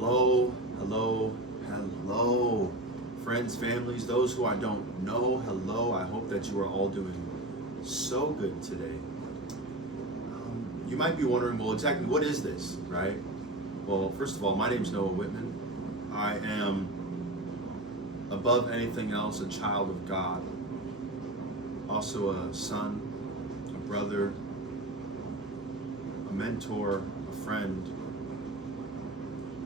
Hello, hello, hello, friends, families, those who I don't know, hello. I hope that you are all doing so good today. You might be wondering, well, exactly what is this, right? Well, first of all, my name is Noah Whitman. I am, above anything else, a child of God, also a son, a brother, a mentor, a friend,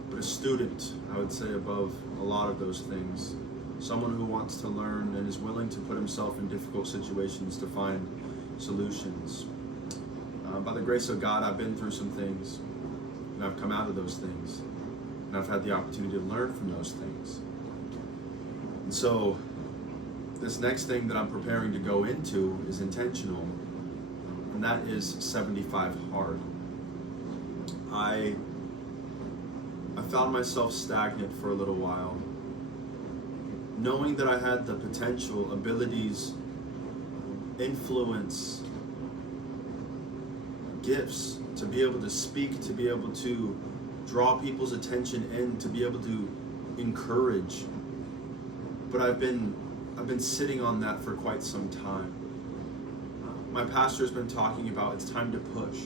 but a student, I would say, above a lot of those things. Someone who wants to learn and is willing to put himself in difficult situations to find solutions. By the grace of God, I've been through some things, and I've come out of those things, and I've had the opportunity to learn from those things. And so, this next thing that I'm preparing to go into is intentional, and that is 75 hard. I found myself stagnant for a little while, knowing that I had the potential, abilities, influence, gifts to be able to speak, to be able to draw people's attention in, to be able to encourage. But I've been sitting on that for quite some time. My pastor's been talking about it's time to push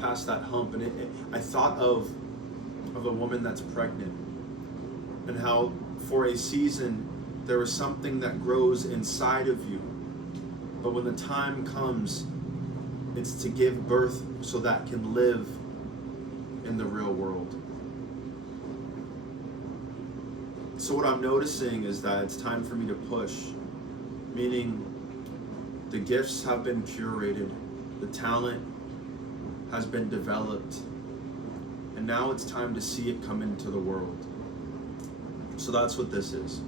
past that hump, and I thought of a woman that's pregnant, and how for a season there is something that grows inside of you, but when the time comes, it's to give birth so that can live in the real world. So what I'm noticing is that it's time for me to push, meaning the gifts have been curated, the talent has been developed, and now it's time to see it come into the world. So that's what this is.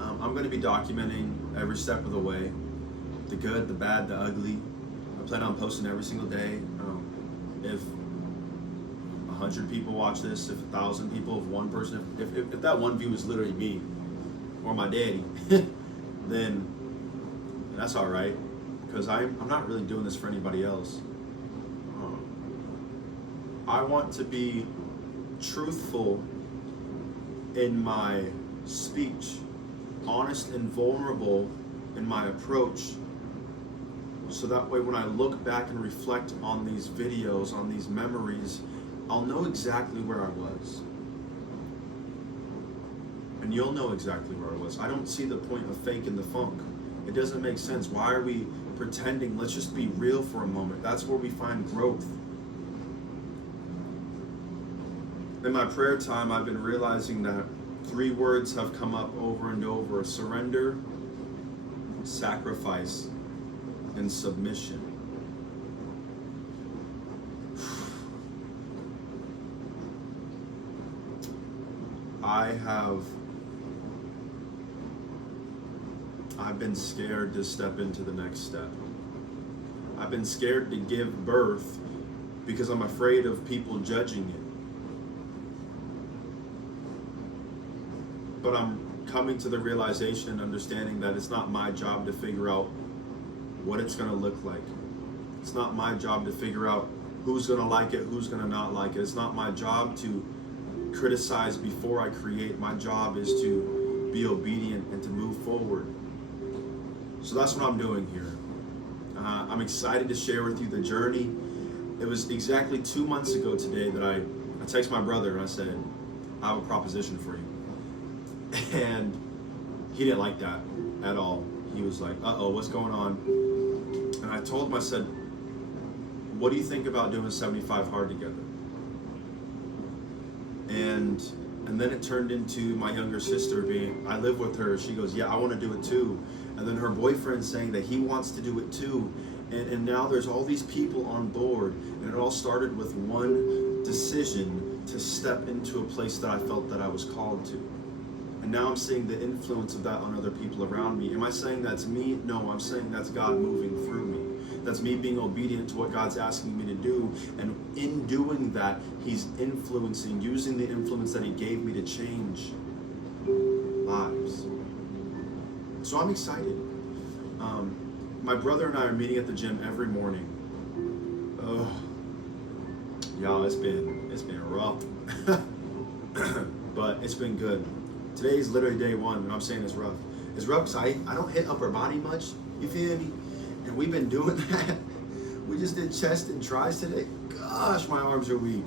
I'm going to be documenting every step of the way, the good, the bad, the ugly. I plan on posting every single day. If 100 people watch this, if 1,000 people, if one person, if that one view is literally me or my daddy, then that's all right, because I'm not really doing this for anybody else. I want to be truthful in my speech, honest and vulnerable in my approach, so that way when I look back and reflect on these videos, on these memories, I'll know exactly where I was. And you'll know exactly where I was. I don't see the point of faking the funk. It doesn't make sense. Why are we pretending? Let's just be real for a moment. That's where we find growth. In my prayer time, I've been realizing that 3 words have come up over and over: surrender, sacrifice, and submission. I've been scared to step into the next step. I've been scared to give birth because I'm afraid of people judging it. But I'm coming to the realization and understanding that it's not my job to figure out what it's going to look like. It's not my job to figure out who's going to like it, who's going to not like it. It's not my job to criticize before I create. My job is to be obedient and to move forward. So that's what I'm doing here. I'm excited to share with you the journey. It was exactly 2 months ago today that I texted my brother and I said, I have a proposition for you. And he didn't like that at all. He was like, uh-oh, what's going on? And I told him, I said, what do you think about doing 75 hard together? And then it turned into my younger sister I live with her. She goes, yeah, I want to do it too. And then her boyfriend saying that he wants to do it too. And now there's all these people on board. And it all started with one decision to step into a place that I felt that I was called to. And now I'm seeing the influence of that on other people around me. Am I saying that's me? No, I'm saying that's God moving through me. That's me being obedient to what God's asking me to do. And in doing that, He's influencing, using the influence that He gave me to change lives. So I'm excited. My brother and I are meeting at the gym every morning. Y'all, it's been rough. But it's been good. Today's literally day one, and I'm saying it's rough. It's rough because I don't hit upper body much, you feel me? And we've been doing that. We just did chest and tries today. Gosh, my arms are weak.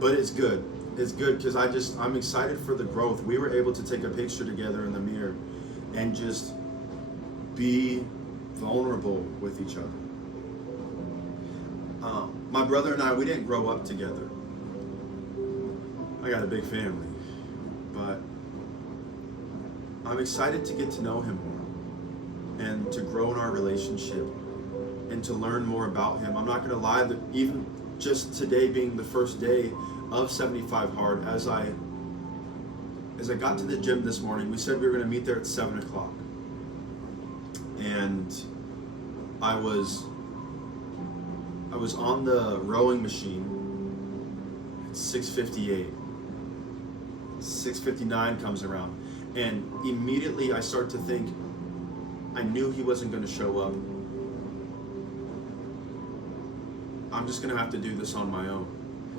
But it's good. It's good because I'm excited for the growth. We were able to take a picture together in the mirror and just be vulnerable with each other. My brother and I, we didn't grow up together. I got a big family, but I'm excited to get to know him more and to grow in our relationship and to learn more about him. I'm not going to lie, that even just today being the first day of 75 Hard, as I got to the gym this morning, we said we were going to meet there at 7 o'clock. And I was on the rowing machine at 6:58. 6:59 comes around, and immediately I start to think, I knew he wasn't going to show up. I'm just going to have to do this on my own.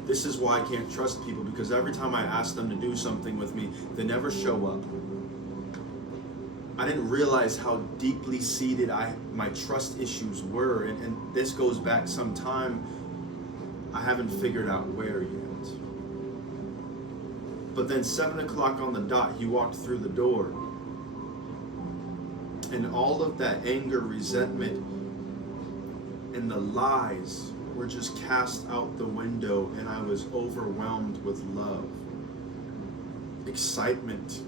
This is why I can't trust people, because every time I ask them to do something with me, they never show up. I didn't realize how deeply seated my trust issues were, and this goes back some time. I haven't figured out where yet. But then 7 o'clock on the dot, he walked through the door. And all of that anger, resentment, and the lies were just cast out the window, and I was overwhelmed with love, excitement,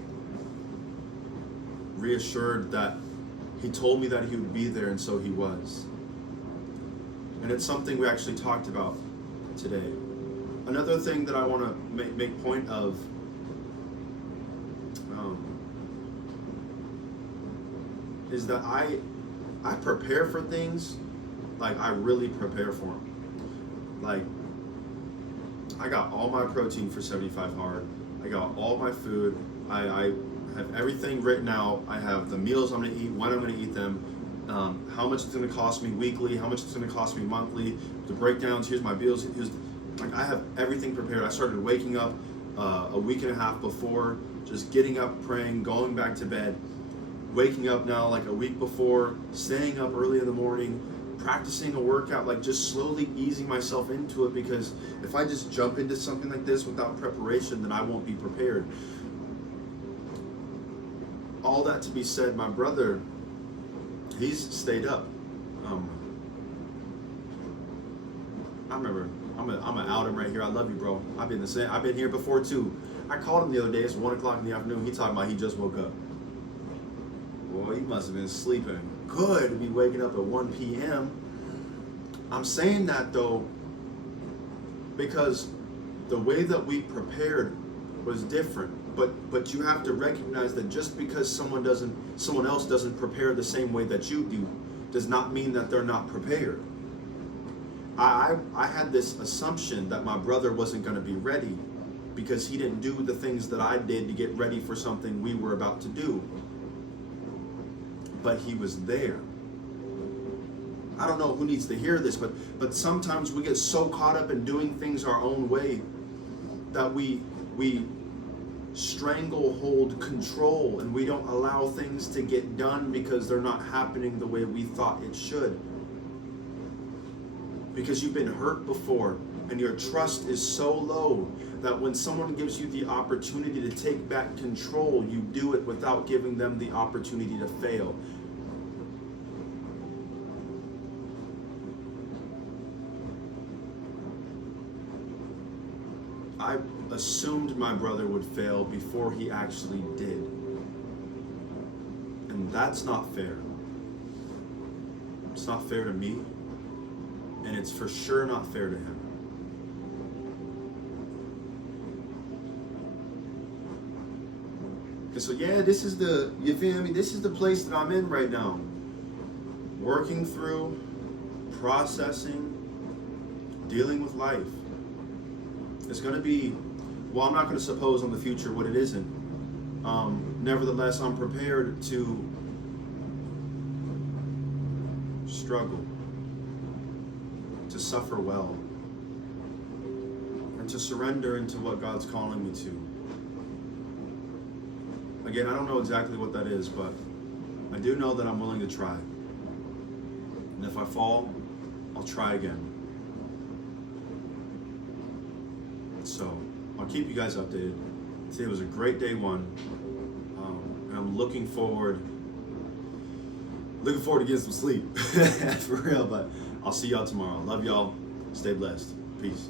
reassured that he told me that he would be there, and so he was. And it's something we actually talked about today. Another thing that I want to make point of, is that I prepare for things, like I really prepare for them. Like, I got all my protein for 75 Hard. I got all my food. I have everything written out. I have the meals I'm going to eat, when I'm going to eat them, how much it's going to cost me weekly, how much it's going to cost me monthly, the breakdowns, here's my bills. Like, I have everything prepared. I started waking up a week and a half before, just getting up, praying, going back to bed, waking up now like a week before, staying up early in the morning, practicing a workout, like just slowly easing myself into it, because if I just jump into something like this without preparation, then I won't be prepared. All that to be said, my brother, he's stayed up. I remember, I'm gonna out him right here. I love you, bro. I've been here before too. I called him the other day. It's 1 o'clock in the afternoon. He talking about he just woke up. Boy, he must have been sleeping good to be waking up at 1 p.m. I'm saying that though because the way that we prepared was different. But you have to recognize that just because someone else doesn't prepare the same way that you do, does not mean that they're not prepared. I had this assumption that my brother wasn't going to be ready because he didn't do the things that I did to get ready for something we were about to do. But he was there. I don't know who needs to hear this, but sometimes we get so caught up in doing things our own way that we stranglehold control, and we don't allow things to get done because they're not happening the way we thought it should. Because you've been hurt before and your trust is so low that when someone gives you the opportunity to take back control, you do it without giving them the opportunity to fail. I assumed my brother would fail before he actually did. And that's not fair. It's not fair to me, and it's for sure not fair to him. And so yeah, this is you feel me? This is the place that I'm in right now. Working through, processing, dealing with life. It's going to be, well, I'm not going to suppose on the future what it isn't. Nevertheless, I'm prepared to struggle, to suffer well, to surrender into what God's calling me to. Again, I don't know exactly what that is, but I do know that I'm willing to try. And if I fall, I'll try again. So I'll keep you guys updated. Today was a great day one. And I'm looking forward to getting some sleep. For real, but I'll see y'all tomorrow. Love y'all. Stay blessed. Peace.